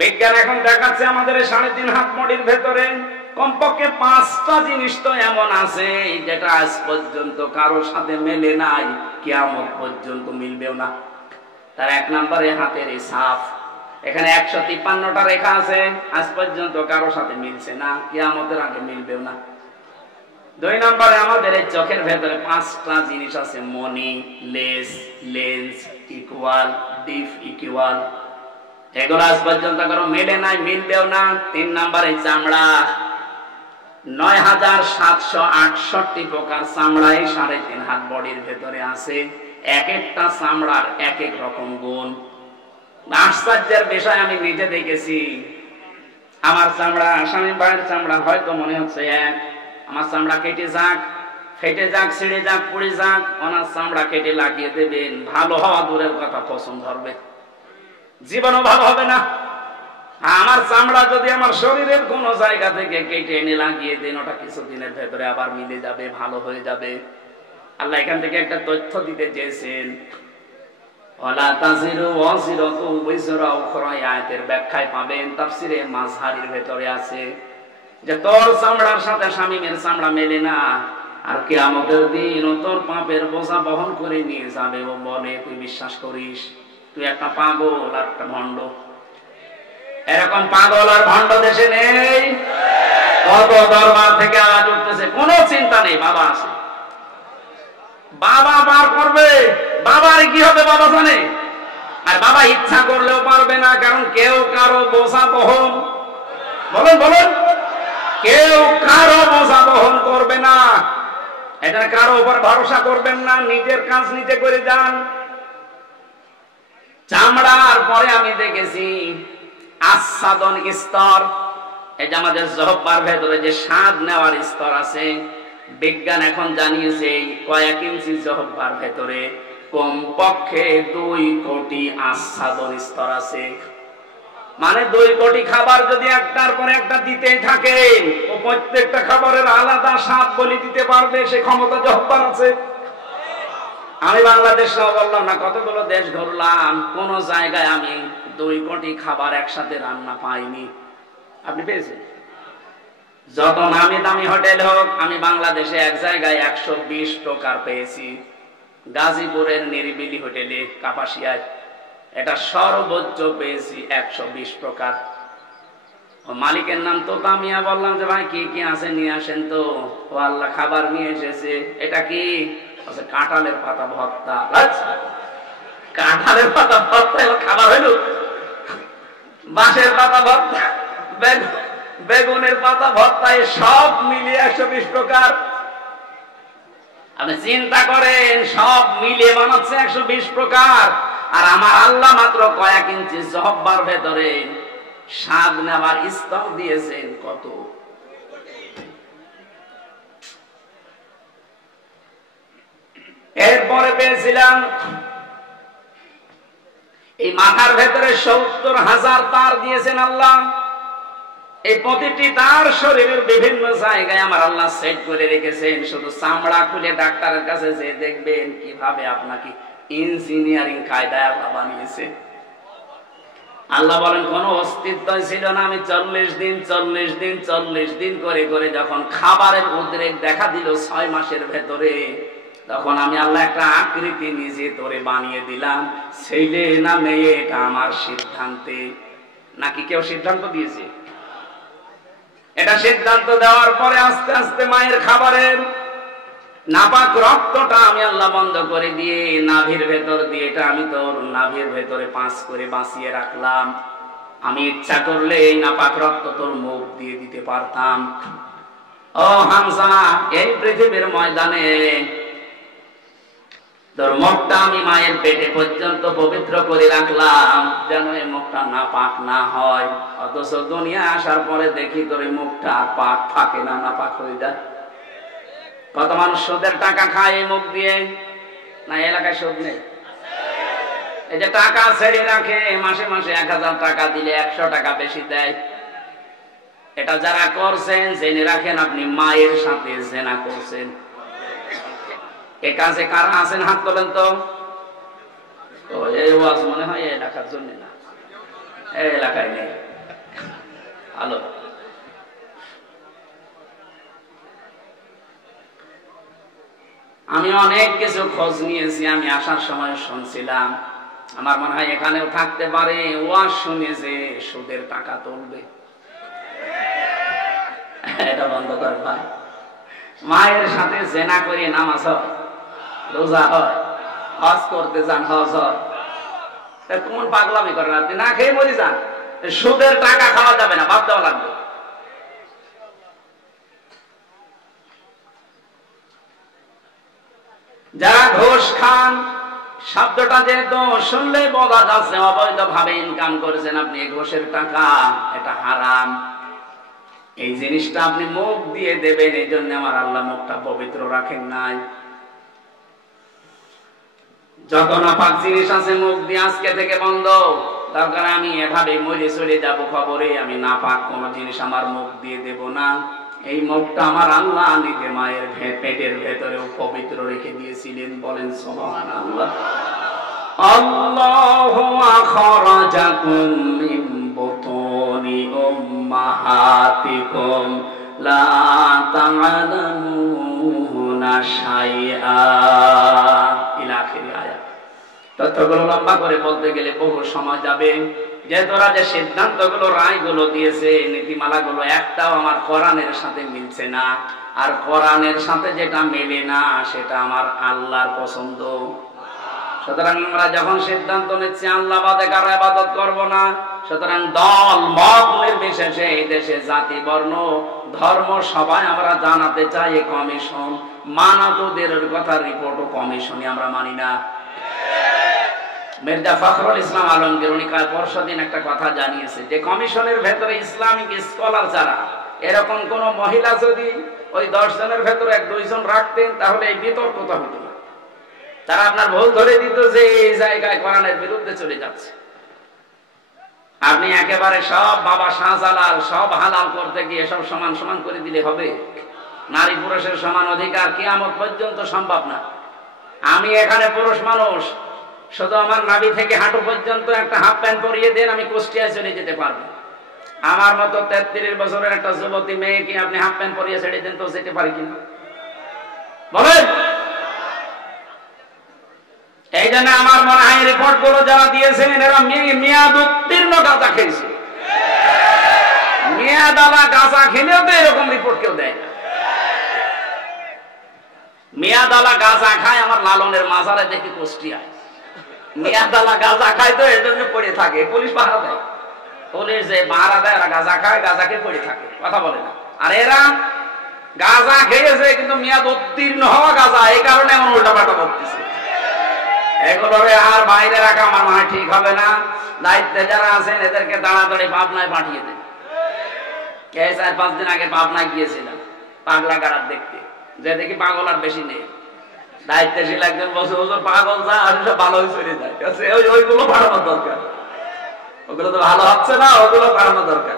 বিজ্ঞান এখন দেখাচ্ছে আমাদের 3.5 হাত বডির ভেতরে কমপক্ষে 5টা জিনিস তো এমন আছে যেটা আজ পর্যন্ত কারোর সাথে মেলে নাই, কিয়ামত পর্যন্ত মিলবেও না। তার 1 নম্বরে হাতের এই ছাপ, এখানে 153টা রেখা আছে, আজ পর্যন্ত কারোর সাথে মিলছে না, কিয়ামতের আগে মিলবেও না। 2 নম্বরে আমাদের এই চোখের ভেতরে 5টা জিনিস আছে, মনি, less, lens, equal, deep equal, এগুলো আজ পর্যন্ত কারো মেলে নাই, মিলবেও না। 3 নম্বরে চামড়া, 9768 প্রকার চামড়া এই 3.5 হাত বডির ভেতরে আছে। এক একটা চামড়ার এক এক রকম গুণ। আশ্চর্যের বিষয়, আমি নিজে দেখেছি। আমার চামড়া, স্বামী ভাইয়ের চামড়া হয়তো মনে হচ্ছে এক, আমার চামড়া কেটে যাক, ফেটে যাক, ছিঁড়ে যাক, পুড়ে যাক, ওনার চামড়া কেটে লাগিয়ে দেবেন, ভালো হওয়া দূরের কথা, পছন্দ হবে, জীবনও ভালো হবে না। আমার চামড়া যদি আমার শরীরের কোন জায়গা থেকে কেটে এনে লাগিয়ে দেন, ওটা কিছুদিনের ভেতরে আবার মিলে যাবে, ভালো হয়ে যাবে। আল্লাহ এখান থেকে একটা তথ্য দিতে চেয়েছেন, ওয়ালা তাজিরু ওয়াজিরাতু বিজরা উখরা, আয়াতের ব্যাখ্যায় পাবেন, তাফসিরে মাযহারির ভেতরে আছে যে তোর চামড়ার সাথে শামীমের চামড়া মেলে না, আর কিয়ামতের দিন তোর পাপের বোঝা বহন করে নিয়ে যাবে। ও বলে তুই বিশ্বাস করিস? তুই একটা পাগল আর একটা ভণ্ড। এরকম পাগল আর ভণ্ড দেশে নেই। কত দরবার থেকে আওয়াজ উঠতেছে, কোনো চিন্তা নেই, বাবা আছে, বাবা বার করবে। বাবার কি হবে বাবা জানে, আর বাবা ইচ্ছা করলেও পারবে না, কারণ কেউ কারো বোঝা বহন, বলেন বলেন, কেউ কারো বোঝা বহন করবে না। এটা কারো উপর ভরসা করবেন না, নিজের কাজ নিজে করে যান। চামড়ার পরে আমি দেখেছি আস্বাদন স্তর, এই যে আমাদের জহব্বার ভেতরে যে স্বাদ নেওয়ার স্তর আছে, বিজ্ঞান এখন জানিয়েছে কয়েক ইঞ্চি জহব্বার ভেতরে কমপক্ষে 2 কোটি আস্বাদন স্তর আছে। মানে 2 কোটি খাবার যদি একটার পর একটা দিতে থাকে, ও প্রত্যেকটা খাবারের আলাদা স্বাদ বলে দিতে পারবে, সে ক্ষমতা জহব্বার আছে। আমি বাংলাদেশ বললাম না, কতগুলো দেশ ঘুরলাম, কোন জায়গায় আমি 2 কোটি খাবার একসাথে রান্না পাইনি। আপনি পেয়েছেন? যত নামি দামি হোটেল হোক, আমি বাংলাদেশে এক জায়গায় 120 প্রকার পেয়েছি। গাজীপুরের নিরিবিলি হোটেলে কাপাসিয়ায়, এটা সর্বোচ্চ পেয়েছি 120 প্রকার। মালিকের নাম তো কামিয়া, বললাম যে ভাই কি কি আছে নিয়ে আসেন তো। ও আল্লাহ, খাবার নিয়ে এসেছে। এটা কি? কাঁঠালের পাতা ভর্তা। কাঁঠালের পাতা ভর্তা খাবার হইল? বাঁশের পাতা ভর্তা, বেগুনের পাতা ভর্তা, সব মিলিয়ে 120 প্রকার। আপনি চিন্তা করেন, সব মিলিয়ে বানাচ্ছে 120 প্রকার। আর আমার আল্লাহ মাত্র কয়েক ইঞ্চি জহব্বার ভেতরে স্বাদ নেওয়ার স্তর দিয়েছেন কত। এরপরে পেয়েছিলাম এই মাথার ভেতরে 70,000 তার দিয়েছেন আল্লাহ। এই প্রতিটি তার শরীরের বিভিন্ন জায়গায় আমার আল্লাহ সেট করে রেখেছেন। শুধু চামড়া খুলে ডাক্তারের কাছে যে দেখবেন কিভাবে আপনাকে ইঞ্জিনিয়ারিং কায়দায় আল্লাহ বানিয়েছে। আল্লাহ বলেন কোন অস্তিত্ব ছিল না, আমি 40 দিন করে করে যখন খাবারের উদ্রেক দেখা দিল 6 মাসের ভেতরে, তখন আমি আল্লাহ একটা আকৃতি নিজে তোরে বানিয়ে দিলাম। ছেলে না মেয়ে এটা আমার সিদ্ধান্তে। নাকি কেউ সিদ্ধান্ত দিয়েছে? এটা সিদ্ধান্ত দেওয়ার পরে আস্তে আস্তে মায়ের খাবারের নাপাক রক্তটা আমি আল্লাহ বন্ধ করে দিয়ে নাভির ভেতর দিয়ে, এটা আমি তোর নাভির ভেতরে 5 করে বাঁচিয়ে রাখলাম। আমি ইচ্ছা করলে এই নাপাক রক্ত তোর মুখ দিয়ে দিতে পারতাম। ও হামজা, এই পৃথিবীর ময়দানে তোর মুখটা আমি মায়ের পেটে পর্যন্ত পবিত্র করে রাখলাম, যেন এই মুখটা নাপাক না হয়। অথচ দুনিয়া আসার পরে দেখি তোর এই মুখটা পাক থাকে না, নাপাক হয়ে যায়। কত মানুষ সুদের টাকা খায় এই মুখ দিয়ে। না এলাকায় সুদ নেই? এই যে টাকা ছেড়ে রাখে, মাসে মাসে 1000 টাকা দিলে 100 টাকা বেশি দেয়। এটা যারা করছেন জেনে রাখেন, আপনি মায়ের সাথে জেনা করছেন। এ কাজে কারা আছেন হাত তোলেন তো। এই ওয়াজ মনে হয় এলাকার জন্য না, এই এলাকায় নেই। ভালো। আমি অনেক কিছু খোঁজ নিয়েছি, আমি আসার সময় শুনছিলাম, আমার মনে হয় এখানেও থাকতে পারে, ওয়াজ শুনে যে সুদের টাকা তুলবে, এটা বন্ধ কর ভাই। মায়ের সাথে জেনা করে নামাজ হয়, রোজা হয়, হজ করতে যান, হজ হয়, কোন পাগলামি করেন আপনি? না খেয়ে মরি যান, সুদের টাকা খাওয়া যাবে না, বাদ দেওয়া লাগবে। যারা ঘুষ খান, শব্দটা যেহেতু শুনলে বোঝা যাচ্ছে অবৈধ ভাবে ইনকাম করেছেন আপনি ঘুষের টাকা, এটা হারাম। এই জিনিসটা আপনি মুখ দিয়ে দেবেন, এই জন্য আমার আল্লাহ মুখটা পবিত্র রাখেন নাই। যত নাপাক জিনিস আছে মুখ দিয়ে আজকে থেকে বন্ধ। দরকার আমি এভাবে মরে চলে যাব খবরে, আমি নাপাক কোন জিনিস আমার মুখ দিয়ে দেব না। এই মুখটা আমার আল্লাহ নিজে মায়ের পেটের ভেতরেও পবিত্র রেখে দিয়েছিলেন। বলেন সুবহানাল্লাহ। আল্লাহু আখরাজাকুম মিন বুতুনি উম্মাহাতিকুম লা তা'লামুনা শাইআ ইলা আখির আয়াত। তথ্যগুলো লম্বা করে বলতে গেলে বহু সময় যাবে। যে তোরা যে সিদ্ধান্তগুলো, রায়গুলো দিয়েছে, নীতিমালাগুলো, একটাও আমার কোরআনের সাথে মিলছে না। আর কোরআনের সাথে যেটা মেলে না সেটা আমার আল্লাহর পছন্দ। সুতরাং আমরা যখন সিদ্ধান্ত নিচ্ছি আল্লাহ বাদে কারো ইবাদত করব না, সুতরাং দল মত নির্বিশেষে এই দেশে জাতি বর্ণ ধর্ম সবাই আমরা জানাতে চাই এই কমিশন মানাতোদের কথা রিপোর্ট ও কমিশনই আমরা মানি না। মির্জা ফখরুল ইসলাম আলমগীর উনি কাল পরশুদিন একটা কথা জানিয়েছে যে কমিশনের ভেতরে ইসলামিক স্কলার যারা, এরকম কোন মহিলা যদি ওই 10 জনের ভেতরে 1-2 জন রাখতেন তাহলে এই বিতর্কটা হতো না। তারা আপনার ভুল ধরে দিত যে এই জায়গায় কোরআনের বিরুদ্ধে চলে যাচ্ছে। আপনি একেবারে সব বাবা শাহজালাল সব হালাল করতে গিয়ে সব সমান সমান করে দিলে হবে? নারী পুরুষের সমান অধিকার কিয়ামত পর্যন্ত সম্ভব না। আমি এখানে পুরুষ মানুষ, শুধু আমার নাভি থেকে হাঁটু পর্যন্ত একটা হাফ প্যান্ট পরিয়ে দেন, আমি কুষ্টিয়ায় চলে যেতে পারবো। আমার মতো 33 বছরের একটা যুবতী মেয়েকে আপনি হাফ প্যান্ট পরিয়ে ছেড়ে দেন তো যেতে পারি কিনা বলেন? এই জন্য আমার মনে হয় রিপোর্ট গুলো যারা দিয়েছেন এরা মেয়াদ উত্তীর্ণ গাঁজা খেয়েছে। মেয়াদালা গাঁজা খেলেও তো এরকম রিপোর্ট কেউ দেয় না। মেয়াদালা গাঁজা খায় আমার লালনের মাজারে দেখি কুষ্টিয়ায়। মেয়াদালা গাঁজা খায় তো এর জন্য পড়ে থাকে, পুলিশ পাহারা দেয়। পুলিশ যে পাহারা দেয় ওরা গাঁজা খায়, গাঁজাকে পড়ে থাকে, কথা বলে না। আর এরা গাঁজা খেয়েছে কিন্তু মেয়াদ উত্তীর্ণ হওয়া গাঁজা, এই কারণে এমন উল্টাপাল্টা করতেছে। এগুলো আর বাইরে রাখা আমার মনে হয় ঠিক হবে না। দায়িত্বে যারা আছেন এদেরকে তাড়াতাড়ি পাবনায় পাঠিয়ে দেন। 4-5 দিন আগে পাবনায় গিয়েছিলাম পাগলা গাড়ার দেখতে, যে দেখি পাগল আর বেশি নেই। দায়িত্বশীল একজন বছর বছর পাগল যা আসলে ভালো হয়ে চলে যায়, ওইগুলো বাড়ানোর দরকার। ওগুলো তো ভালো হচ্ছে না, ওগুলো বাড়ানো দরকার।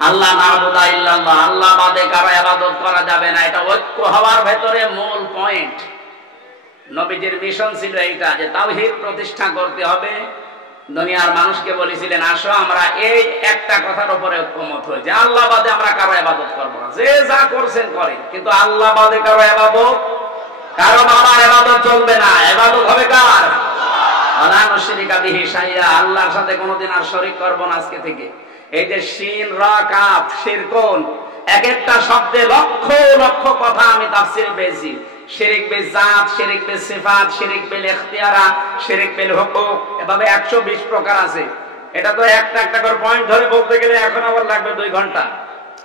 আল্লাহ না'বুদা ইল্লাল্লাহ, আল্লাহ বাদে কারো ইবাদত করা যাবে না, এটা ঐক্য হওয়ার ভেতরে মূল পয়েন্ট। নবীজির মিশন ছিল এইটা যে তাওহীদ প্রতিষ্ঠা করতে হবে। দুনিয়ার মানুষকে বলেছিলেন আসো আমরা এই একটা কথার উপরে ঐক্যমত হই যে আল্লাহ বাদে আমরা কারো ইবাদত করব না। যে যা করছেন করেন, কিন্তু আল্লাহ বাদে কারো ইবাদত, কারো বাবার ইবাদত চলবে না। ইবাদত হবে কার? ওয়ালা নুশরিকা বিহি শাইআ, আল্লাহর সাথে কোনোদিন আর শরীক করব না আজকে থেকে। এই যে শিন রা কাফ শিরকুন, এক একটা শব্দে লক্ষ লক্ষ কথা আমি তাফসীরে পেয়েছি। শিরক বিল জাত, শিরক বিল সিফাত, শিরক বিল ইখতিয়ারাত, শিরক বিল হুকুক, এভাবে 120 প্রকার আছে। এটা তো একটা একটা করে পয়েন্ট ধরে বলতে গেলে এখন আবার লাগবে 2 ঘন্টা।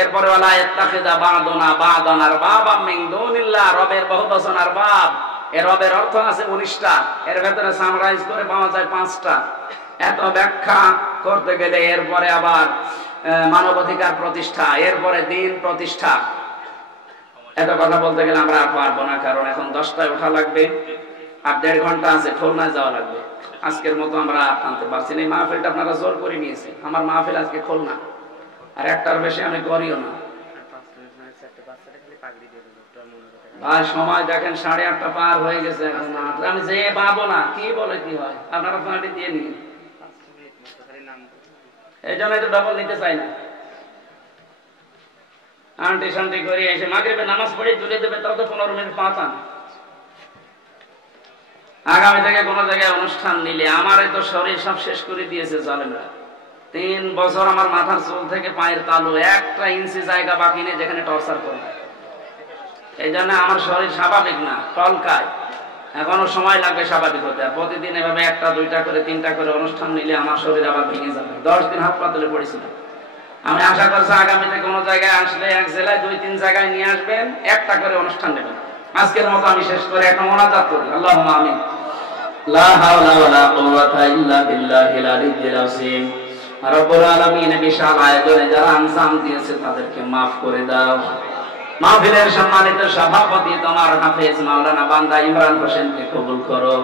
এরপরে ওয়ালা ইত্তাখিযা বা'দুনা বা'দান আরবাবা মিন দুনিল্লাহ, রবের বহুবচন আরবাব। এর রবের অর্থ আছে 19টা, এর ভেতরে সামরাইজ করে পাওয়া যায় 5টা। এত ব্যাখ্যা করতে গেলে এরপরে আবার মানবাধিকার প্রতিষ্ঠা, এরপরে দিন প্রতিষ্ঠা, এত কথা বলতে গেলে আমরা আর পারবো না। কারণ এখন 10টায় ওঠা লাগবে, আর 1.5 ঘন্টা আছে, খুলনায় যাওয়া লাগবে। আজকের মতো আমরা আনতে পারছি না। এই মাহফিলটা আপনারা জোর করে নিয়েছেন। আমার মাহফিল আজকে খুলনা, আর একটার বেশি আমি করিও না ভাই। সময় দেখেন 8:30 পার হয়ে গেছে, এখন আমি যে পাবো না। কি বলে কি হয়, আপনারা পার্টি দিয়ে নিন। এই জন্য একটু ডবল নিতে চাই না। আন্টি শান্তি করে এসে মাগরিবের নামাজ পড়ে তুলে দেবে, তাও তো 15 মিনিট পাতান। আগামী থেকে কোনো জায়গায় অনুষ্ঠান নিলে আমার তো শরীর সব শেষ করে দিয়েছে জালেমরা। 3 বছর আমার মাথার চুল থেকে পায়ের তালু 1 ইঞ্চি জায়গা বাকি নেই যেখানে টর্চার করে। এই জন্য আমার শরীর স্বাভাবিক না, টলকায়। এখনো সময় লাগবে স্বাভাবিক হতে। প্রতিদিন এভাবে 1টা 2টা করে 3টা করে অনুষ্ঠান নিলে আমার শরীর আবার ভেঙে যাবে। 10 দিন হাত পা তুলে পড়েছিল। আমি আশা করছি আগামীতে কোনো জায়গায় আসলে এক জেলায় 2-3 জায়গায় নিয়ে আসবেন, 1টা করে অনুষ্ঠান নেবেন। আজকের মতো আমি শেষ করে একটা মোনাজাত করি। আল্লাহুম্মা আমিন। লা হাওলা ওয়ালা কুওয়াতা ইল্লা বিল্লাহিল আলিয়্যিল আযীম। রব্বুল আলামিন বিশাল আয়োজনে যারা আনসাম দিয়েছে তাদেরকে maaf করে দাও। মাহফিলের সম্মানিত সভাপতি তোমার হাফেজ মাওলানা বান্দা ইমরান হোসেনকে কবুল করো।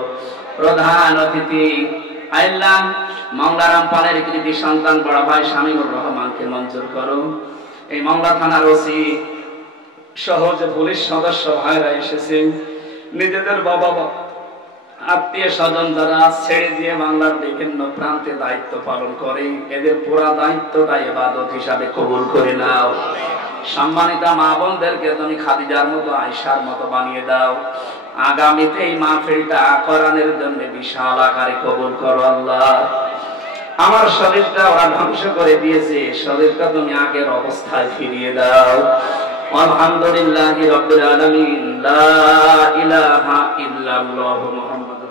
প্রধান অতিথি আল্লাহ মংলারাম পালের কৃতি সন্তান বড় ভাই শামীমুর রহমানকে মঞ্জুর করো। এই মংলা থানার ওসি সহ যে পুলিশ সদস্য ভাইরা এসেছে, নিজেদের বাবা আত্মীয় স্বজন যারা ছেড়ে দিয়ে বাংলার বিভিন্ন প্রান্তে দায়িত্ব পালন করে, এদের পুরা দায়িত্বটা ইবাদত হিসাবে কবুল করে নাও। সম্মানিতা মা বোনদেরকে তুমি খাদিজার মতো আয়েশার মতো বানিয়ে দাও। আগামীতে এই মাহফিলটা কোরআনের জন্য বিশাল আকারে কবুল করো আল্লাহ। আমার শরীরটা ওরা ধ্বংস করে দিয়েছে, শরীরটা তুমি আগের অবস্থায় ফিরিয়ে দাও। আলহামদুলিল্লাহি রাব্বিল আলামিন। লা ইলাহা ইল্লাল্লাহু মুহাম্মাদুর